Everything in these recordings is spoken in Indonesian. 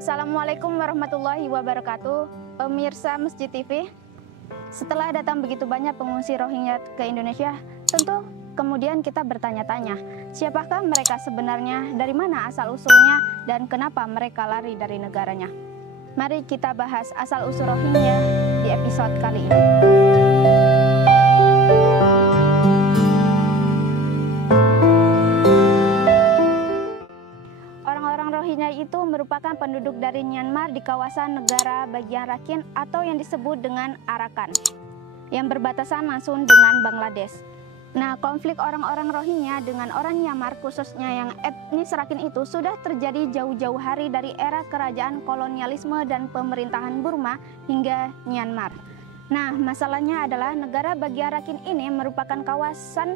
Assalamualaikum warahmatullahi wabarakatuh, pemirsa Masjid TV. Setelah datang begitu banyak pengungsi Rohingya ke Indonesia, tentu kemudian kita bertanya-tanya, siapakah mereka sebenarnya, dari mana asal-usulnya, dan kenapa mereka lari dari negaranya. Mari kita bahas asal-usul Rohingya di episode kali ini. Rohingya itu merupakan penduduk dari Myanmar di kawasan negara bagian Rakhine atau yang disebut dengan Arakan, yang berbatasan langsung dengan Bangladesh. Nah, konflik orang-orang Rohingya dengan orang Myanmar, khususnya yang etnis Rakhine itu, sudah terjadi jauh-jauh hari dari era kerajaan kolonialisme dan pemerintahan Burma hingga Myanmar. Nah, masalahnya adalah negara bagian Rakhine ini merupakan kawasan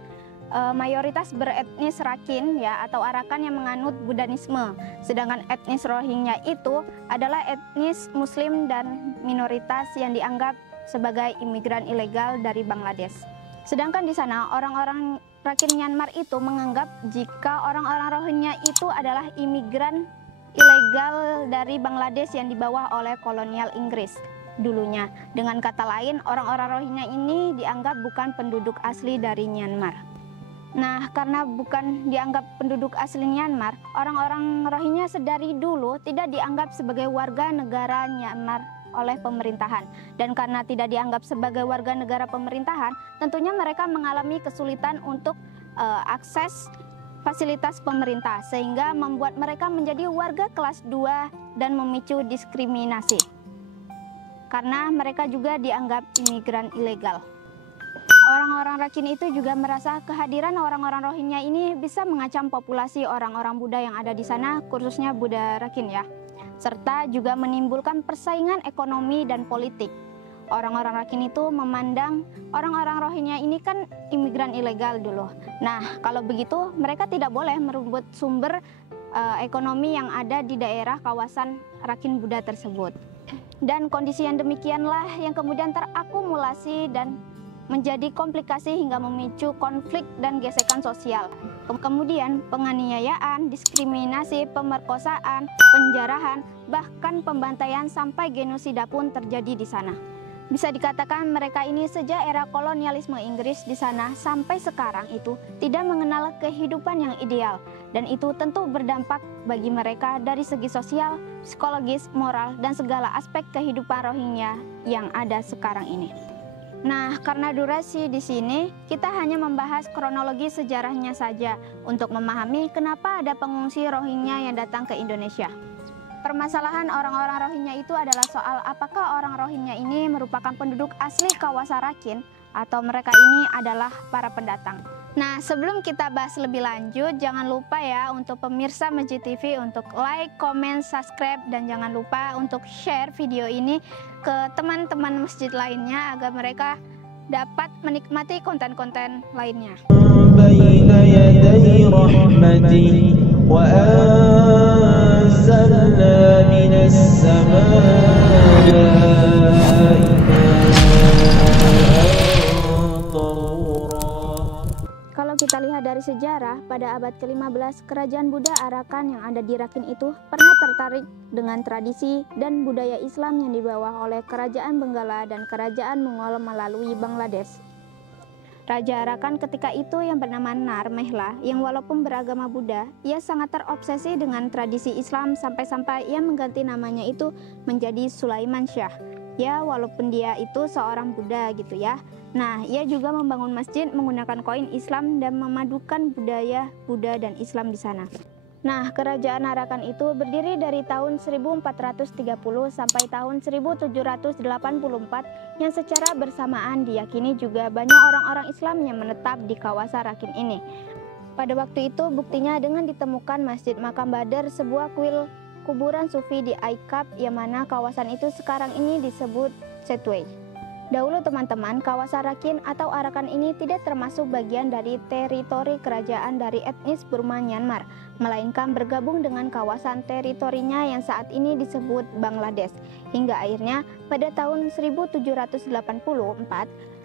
mayoritas beretnis Rakhine ya, atau Arakan yang menganut Buddhisme, sedangkan etnis Rohingya itu adalah etnis Muslim dan minoritas yang dianggap sebagai imigran ilegal dari Bangladesh. Sedangkan di sana orang-orang Rakhine Myanmar itu menganggap jika orang-orang Rohingya itu adalah imigran ilegal dari Bangladesh yang dibawa oleh kolonial Inggris dulunya. Dengan kata lain, orang-orang Rohingya ini dianggap bukan penduduk asli dari Myanmar. Nah, karena bukan dianggap penduduk asli Myanmar, orang-orang Rohingya sedari dulu tidak dianggap sebagai warga negara Myanmar oleh pemerintahan. Dan karena tidak dianggap sebagai warga negara pemerintahan, tentunya mereka mengalami kesulitan untuk akses fasilitas pemerintah, sehingga membuat mereka menjadi warga kelas 2 dan memicu diskriminasi. Karena mereka juga dianggap imigran ilegal. Orang-orang Rakhine itu juga merasa kehadiran orang-orang Rohingya ini bisa mengancam populasi orang-orang Buddha yang ada di sana, khususnya Buddha Rakhine ya, serta juga menimbulkan persaingan ekonomi dan politik. Orang-orang Rakhine itu memandang orang-orang Rohingya ini kan imigran ilegal dulu. Nah, kalau begitu mereka tidak boleh merebut sumber ekonomi yang ada di daerah kawasan Rakhine Buddha tersebut. Dan kondisi yang demikianlah yang kemudian terakumulasi dan menjadi komplikasi hingga memicu konflik dan gesekan sosial. Kemudian penganiayaan, diskriminasi, pemerkosaan, penjarahan, bahkan pembantaian sampai genosida pun terjadi di sana. Bisa dikatakan mereka ini sejak era kolonialisme Inggris di sana sampai sekarang itu tidak mengenal kehidupan yang ideal, dan itu tentu berdampak bagi mereka dari segi sosial, psikologis, moral, dan segala aspek kehidupan Rohingya yang ada sekarang ini. Nah, karena durasi di sini, kita hanya membahas kronologi sejarahnya saja untuk memahami kenapa ada pengungsi Rohingya yang datang ke Indonesia. Permasalahan orang-orang Rohingya itu adalah soal apakah orang Rohingya ini merupakan penduduk asli kawasan Rakhine atau mereka ini adalah para pendatang. Nah, sebelum kita bahas lebih lanjut, jangan lupa ya untuk pemirsa Masjid TV untuk like, comment, subscribe, dan jangan lupa untuk share video ini ke teman-teman masjid lainnya agar mereka dapat menikmati konten-konten lainnya. Kalau kita lihat dari sejarah, pada abad ke-15, kerajaan Buddha Arakan yang ada di Rakhine itu pernah tertarik dengan tradisi dan budaya Islam yang dibawa oleh kerajaan Benggala dan kerajaan Mongol melalui Bangladesh. Raja Arakan ketika itu yang bernama Narmehla, yang walaupun beragama Buddha, ia sangat terobsesi dengan tradisi Islam sampai-sampai ia mengganti namanya itu menjadi Sulaiman Shah. Ya, walaupun dia itu seorang Buddha gitu ya. Nah, ia juga membangun masjid menggunakan koin Islam dan memadukan budaya Buddha dan Islam di sana. Nah, kerajaan Arakan itu berdiri dari tahun 1430 sampai tahun 1784 yang secara bersamaan diyakini juga banyak orang-orang Islam yang menetap di kawasan Rakhine ini. Pada waktu itu buktinya dengan ditemukan Masjid Makam Badr, sebuah kuil kuburan sufi di Aikap, yang mana kawasan itu sekarang ini disebut Setway. Dahulu teman-teman, kawasan Rakhine atau Arakan ini tidak termasuk bagian dari teritori kerajaan dari etnis Burma Myanmar, melainkan bergabung dengan kawasan teritorinya yang saat ini disebut Bangladesh. Hingga akhirnya pada tahun 1784,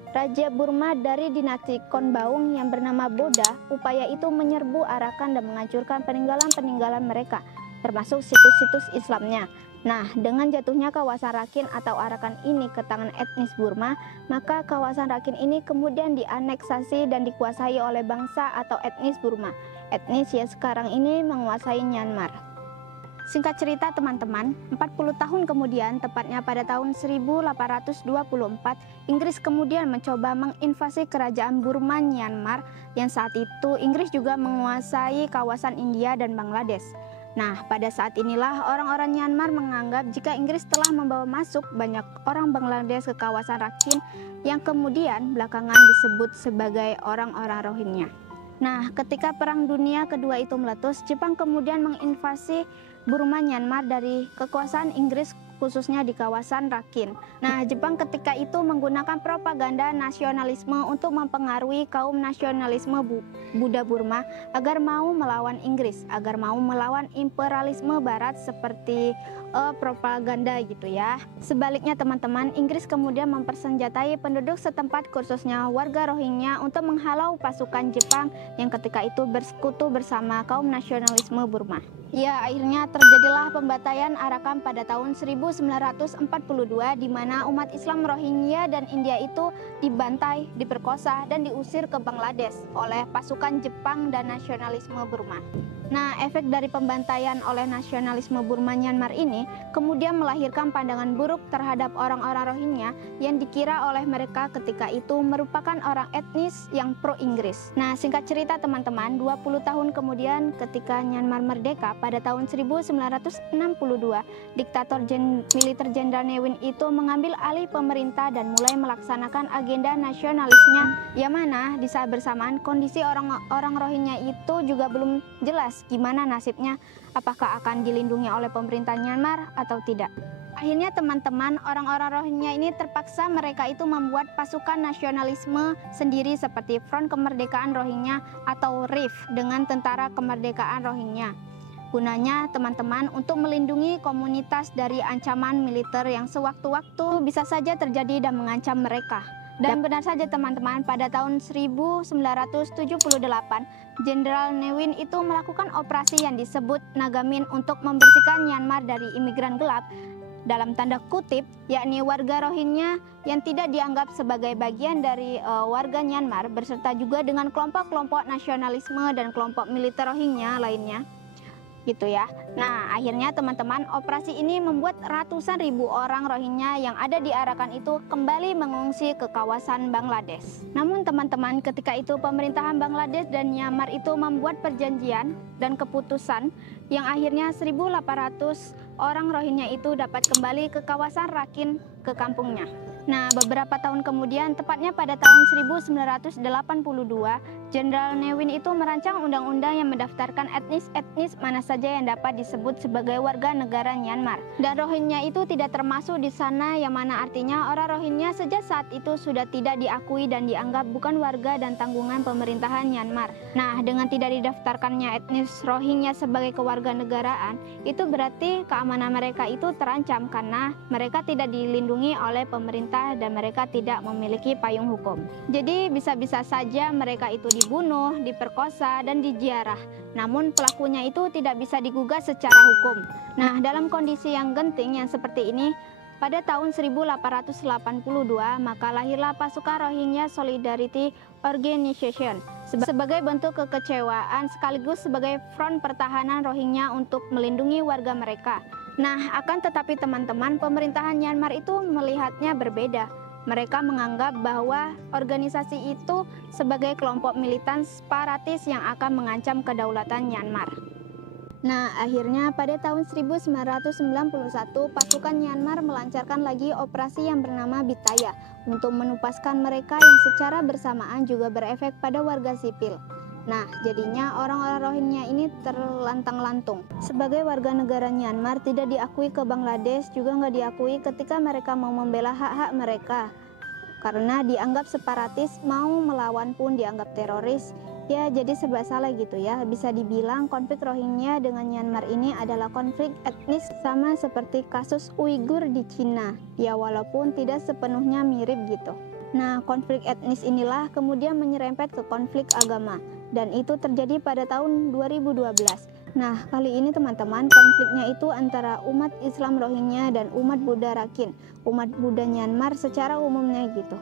Raja Burma dari dinasti Konbaung yang bernama Boda, upaya itu menyerbu Arakan dan menghancurkan peninggalan-peninggalan mereka. termasuk situs-situs Islamnya. Nah, dengan jatuhnya kawasan Rakhine atau Arakan ini ke tangan etnis Burma, maka kawasan Rakhine ini kemudian dianeksasi dan dikuasai oleh bangsa atau etnis Burma, etnis yang sekarang ini menguasai Myanmar. Singkat cerita teman-teman, 40 tahun kemudian, tepatnya pada tahun 1824, Inggris kemudian mencoba menginvasi kerajaan Burma Myanmar yang saat itu Inggris juga menguasai kawasan India dan Bangladesh. Nah, pada saat inilah orang-orang Myanmar menganggap jika Inggris telah membawa masuk banyak orang Bangladesh ke kawasan Rakhine yang kemudian belakangan disebut sebagai orang-orang Rohingya. Nah, ketika Perang Dunia Kedua itu meletus, Jepang kemudian menginvasi Burma Myanmar dari kekuasaan Inggris khususnya di kawasan Rakhine. Nah, Jepang ketika itu menggunakan propaganda nasionalisme untuk mempengaruhi kaum nasionalisme Buddha Burma agar mau melawan Inggris, agar mau melawan imperialisme barat seperti propaganda gitu ya. Sebaliknya teman-teman, Inggris kemudian mempersenjatai penduduk setempat khususnya warga Rohingya untuk menghalau pasukan Jepang yang ketika itu bersekutu bersama kaum nasionalisme Burma. Ya, akhirnya terjadilah pembantaian Arakan pada tahun 1942 di mana umat Islam Rohingya dan India itu dibantai, diperkosa, dan diusir ke Bangladesh oleh pasukan Jepang dan nasionalisme Burma. Nah, efek dari pembantaian oleh nasionalisme Burma Myanmar ini kemudian melahirkan pandangan buruk terhadap orang-orang Rohingya yang dikira oleh mereka ketika itu merupakan orang etnis yang pro-Inggris. Nah, singkat cerita teman-teman, 20 tahun kemudian ketika Myanmar merdeka pada tahun 1962, diktator militer Jenderal Ne Win itu mengambil alih pemerintah dan mulai melaksanakan agenda nasionalisnya, yang mana di saat bersamaan kondisi orang Rohingya itu juga belum jelas gimana nasibnya, apakah akan dilindungi oleh pemerintah Myanmar atau tidak. Akhirnya teman-teman, orang-orang Rohingya ini terpaksa mereka itu membuat pasukan nasionalisme sendiri seperti Front Kemerdekaan Rohingya atau RIF dengan Tentara Kemerdekaan Rohingya. Gunanya teman-teman untuk melindungi komunitas dari ancaman militer yang sewaktu-waktu bisa saja terjadi dan mengancam mereka. Dan benar saja teman-teman, pada tahun 1978, Jenderal Ne Win itu melakukan operasi yang disebut Nagamin untuk membersihkan Myanmar dari imigran gelap, dalam tanda kutip, yakni warga Rohingya yang tidak dianggap sebagai bagian dari warga Myanmar, beserta juga dengan kelompok-kelompok nasionalisme dan kelompok militer Rohingya lainnya. Gitu ya. Nah, akhirnya teman-teman, operasi ini membuat ratusan ribu orang Rohingya yang ada di Arakan itu kembali mengungsi ke kawasan Bangladesh. Namun teman-teman, ketika itu pemerintahan Bangladesh dan Myanmar itu membuat perjanjian dan keputusan yang akhirnya 1.800 orang Rohingya itu dapat kembali ke kawasan Rakhine, ke kampungnya. Nah, beberapa tahun kemudian, tepatnya pada tahun 1982, Jenderal Ne Win itu merancang undang-undang yang mendaftarkan etnis-etnis mana saja yang dapat disebut sebagai warga negara Myanmar. Dan Rohingya itu tidak termasuk di sana, yang mana artinya orang Rohingya sejak saat itu sudah tidak diakui dan dianggap bukan warga dan tanggungan pemerintahan Myanmar. Nah, dengan tidak didaftarkannya etnis Rohingya sebagai kewarganegaraan, itu berarti keamanan mereka itu terancam karena mereka tidak dilindungi oleh pemerintah dan mereka tidak memiliki payung hukum. Jadi bisa-bisa saja mereka itu dibunuh, diperkosa, dan dijarah. Namun pelakunya itu tidak bisa digugat secara hukum. Nah, dalam kondisi yang genting yang seperti ini, pada tahun 1882 maka lahirlah pasukan Rohingya Solidarity Organization sebagai bentuk kekecewaan sekaligus sebagai front pertahanan Rohingya untuk melindungi warga mereka. Nah, akan tetapi teman-teman, pemerintahan Myanmar itu melihatnya berbeda. Mereka menganggap bahwa organisasi itu sebagai kelompok militan separatis yang akan mengancam kedaulatan Myanmar. Nah, akhirnya pada tahun 1991, pasukan Myanmar melancarkan lagi operasi yang bernama Bitaya untuk menupaskan mereka yang secara bersamaan juga berefek pada warga sipil. Nah, jadinya orang-orang Rohingya ini terlantang-lantung. Sebagai warga negara Myanmar tidak diakui ke Bangladesh, juga nggak diakui ketika mereka mau membela hak-hak mereka. Karena dianggap separatis, mau melawan pun dianggap teroris. Ya, jadi serba salah gitu ya. Bisa dibilang konflik Rohingya dengan Myanmar ini adalah konflik etnis sama seperti kasus Uighur di Cina. Ya, walaupun tidak sepenuhnya mirip gitu. Nah, konflik etnis inilah kemudian menyerempet ke konflik agama. Dan itu terjadi pada tahun 2012, Nah, kali ini teman-teman, konfliknya itu antara umat Islam Rohingya dan umat Buddha Rakhine, umat Buddha Myanmar secara umumnya gitu.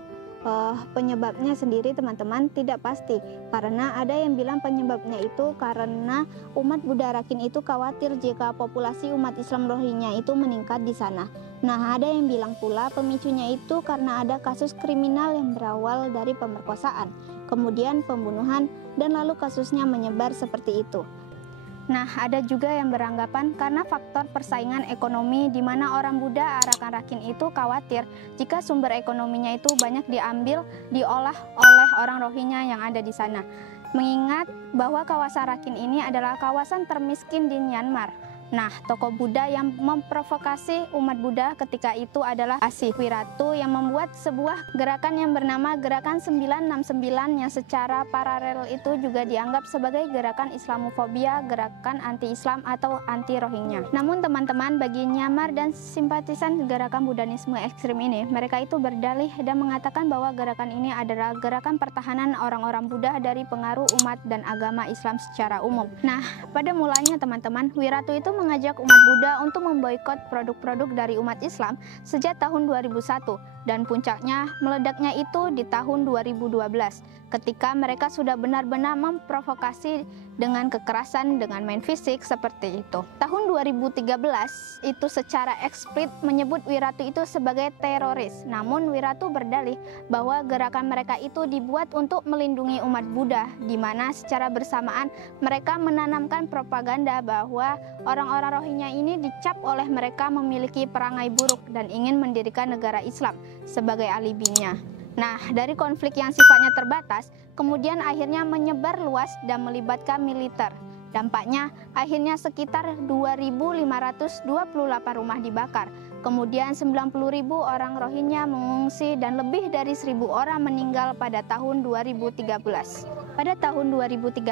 Penyebabnya sendiri teman-teman tidak pasti, karena ada yang bilang penyebabnya itu karena umat Buddha Rakhine itu khawatir jika populasi umat Islam Rohingya itu meningkat di sana. Nah, ada yang bilang pula pemicunya itu karena ada kasus kriminal yang berawal dari pemerkosaan, kemudian pembunuhan, dan lalu kasusnya menyebar seperti itu. Nah, ada juga yang beranggapan karena faktor persaingan ekonomi di mana orang Buddha Arakan Rakhine itu khawatir jika sumber ekonominya itu banyak diolah oleh orang Rohingya yang ada di sana. Mengingat bahwa kawasan Rakhine ini adalah kawasan termiskin di Myanmar. Nah, tokoh Buddha yang memprovokasi umat Buddha ketika itu adalah Asih Wiratu yang membuat sebuah gerakan yang bernama Gerakan 969 yang secara paralel itu juga dianggap sebagai gerakan Islamofobia, gerakan anti-Islam atau anti-Rohingya. Namun teman-teman, bagi Myanmar dan simpatisan gerakan Buddhisme ekstrim ini, mereka itu berdalih dan mengatakan bahwa gerakan ini adalah gerakan pertahanan orang-orang Buddha dari pengaruh umat dan agama Islam secara umum. Nah, pada mulanya teman-teman, Wiratu itu mengajak umat Buddha untuk memboikot produk-produk dari umat Islam sejak tahun 2001 dan puncaknya meledaknya itu di tahun 2012 ketika mereka sudah benar-benar memprovokasi dengan kekerasan dengan main fisik seperti itu. Tahun 2013 itu secara eksplisit menyebut Wiratu itu sebagai teroris. Namun Wiratu berdalih bahwa gerakan mereka itu dibuat untuk melindungi umat Buddha, di mana secara bersamaan mereka menanamkan propaganda bahwa orang-orang Rohingya ini dicap oleh mereka memiliki perangai buruk dan ingin mendirikan negara Islam sebagai alibinya. Nah, dari konflik yang sifatnya terbatas, kemudian akhirnya menyebar luas dan melibatkan militer. Dampaknya, akhirnya sekitar 2.528 rumah dibakar. Kemudian 90.000 orang Rohingya mengungsi dan lebih dari 1.000 orang meninggal pada tahun 2013. Pada tahun 2013,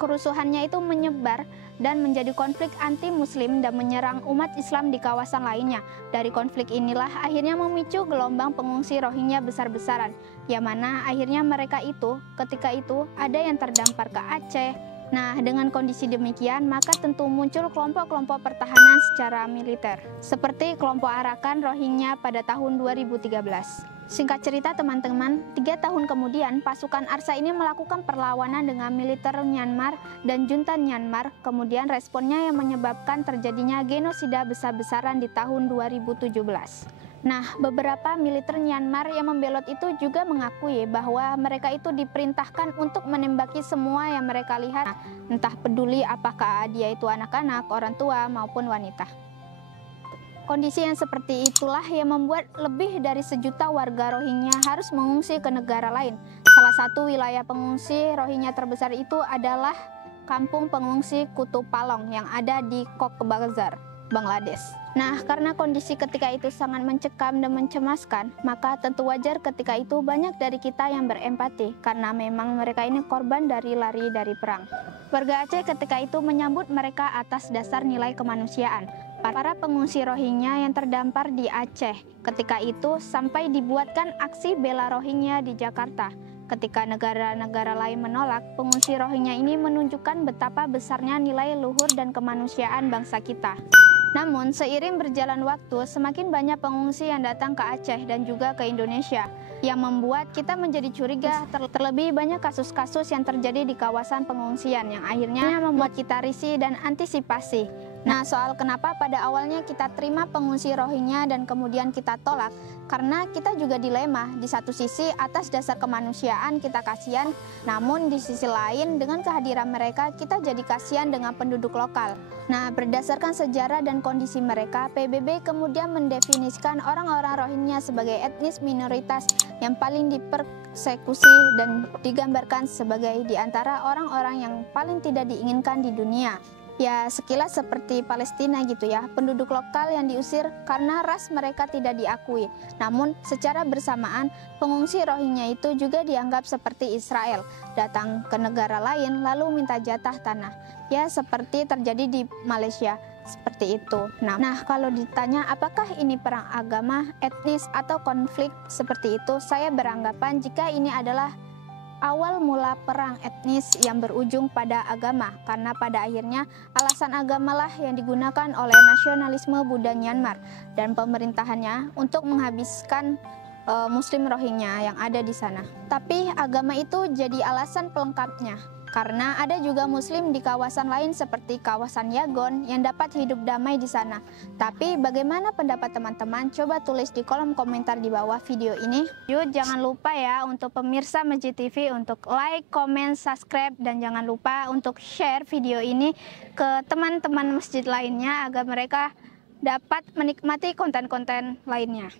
kerusuhannya itu menyebar dan menjadi konflik anti-Muslim dan menyerang umat Islam di kawasan lainnya. Dari konflik inilah akhirnya memicu gelombang pengungsi Rohingya besar-besaran, yang mana akhirnya mereka itu ketika itu ada yang terdampar ke Aceh. Nah, dengan kondisi demikian, maka tentu muncul kelompok-kelompok pertahanan secara militer, seperti kelompok Arakan Rohingya pada tahun 2013. Singkat cerita teman-teman, 3 tahun kemudian pasukan ARSA ini melakukan perlawanan dengan militer Myanmar dan junta Myanmar, kemudian responnya yang menyebabkan terjadinya genosida besar-besaran di tahun 2017. Nah, beberapa militer Myanmar yang membelot itu juga mengakui bahwa mereka itu diperintahkan untuk menembaki semua yang mereka lihat, entah peduli apakah dia itu anak-anak, orang tua, maupun wanita. Kondisi yang seperti itulah yang membuat lebih dari 1 juta warga Rohingya harus mengungsi ke negara lain. Salah satu wilayah pengungsi Rohingya terbesar itu adalah kampung pengungsi Kutub Palong yang ada di Cox's Bazar, Bangladesh. Nah, karena kondisi ketika itu sangat mencekam dan mencemaskan, maka tentu wajar ketika itu banyak dari kita yang berempati, karena memang mereka ini korban dari lari dari perang. Warga Aceh ketika itu menyambut mereka atas dasar nilai kemanusiaan. Para pengungsi Rohingya yang terdampar di Aceh ketika itu sampai dibuatkan aksi bela Rohingya di Jakarta. Ketika negara-negara lain menolak, pengungsi Rohingya ini menunjukkan betapa besarnya nilai luhur dan kemanusiaan bangsa kita. Namun, seiring berjalan waktu, semakin banyak pengungsi yang datang ke Aceh dan juga ke Indonesia, yang membuat kita menjadi curiga terlebih banyak kasus-kasus yang terjadi di kawasan pengungsian yang akhirnya membuat kita risih dan antisipasi. Nah, soal kenapa pada awalnya kita terima pengungsi Rohingya dan kemudian kita tolak, karena kita juga dilema. Di satu sisi atas dasar kemanusiaan kita kasihan, namun di sisi lain dengan kehadiran mereka kita jadi kasihan dengan penduduk lokal. Nah, berdasarkan sejarah dan kondisi mereka, PBB kemudian mendefinisikan orang-orang Rohingya sebagai etnis minoritas yang paling dipersekusi dan digambarkan sebagai di antara orang-orang yang paling tidak diinginkan di dunia. Ya, sekilas seperti Palestina gitu ya, penduduk lokal yang diusir karena ras mereka tidak diakui. Namun, secara bersamaan, pengungsi Rohingya itu juga dianggap seperti Israel, datang ke negara lain lalu minta jatah tanah. Ya, seperti terjadi di Malaysia, seperti itu. Nah, kalau ditanya apakah ini perang agama, etnis, atau konflik seperti itu, saya beranggapan jika ini adalah awal mula perang etnis yang berujung pada agama, karena pada akhirnya alasan agamalah yang digunakan oleh nasionalisme Buddha Myanmar dan pemerintahannya untuk menghabiskan Muslim Rohingya yang ada di sana. Tapi agama itu jadi alasan pelengkapnya, karena ada juga Muslim di kawasan lain seperti kawasan Yangon yang dapat hidup damai di sana. Tapi bagaimana pendapat teman-teman? Coba tulis di kolom komentar di bawah video ini. Yuk, jangan lupa ya untuk pemirsa Masjid TV untuk like, comment, subscribe, dan jangan lupa untuk share video ini ke teman-teman masjid lainnya agar mereka dapat menikmati konten-konten lainnya.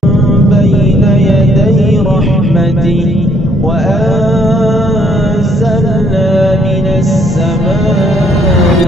وأنزلنا من السماء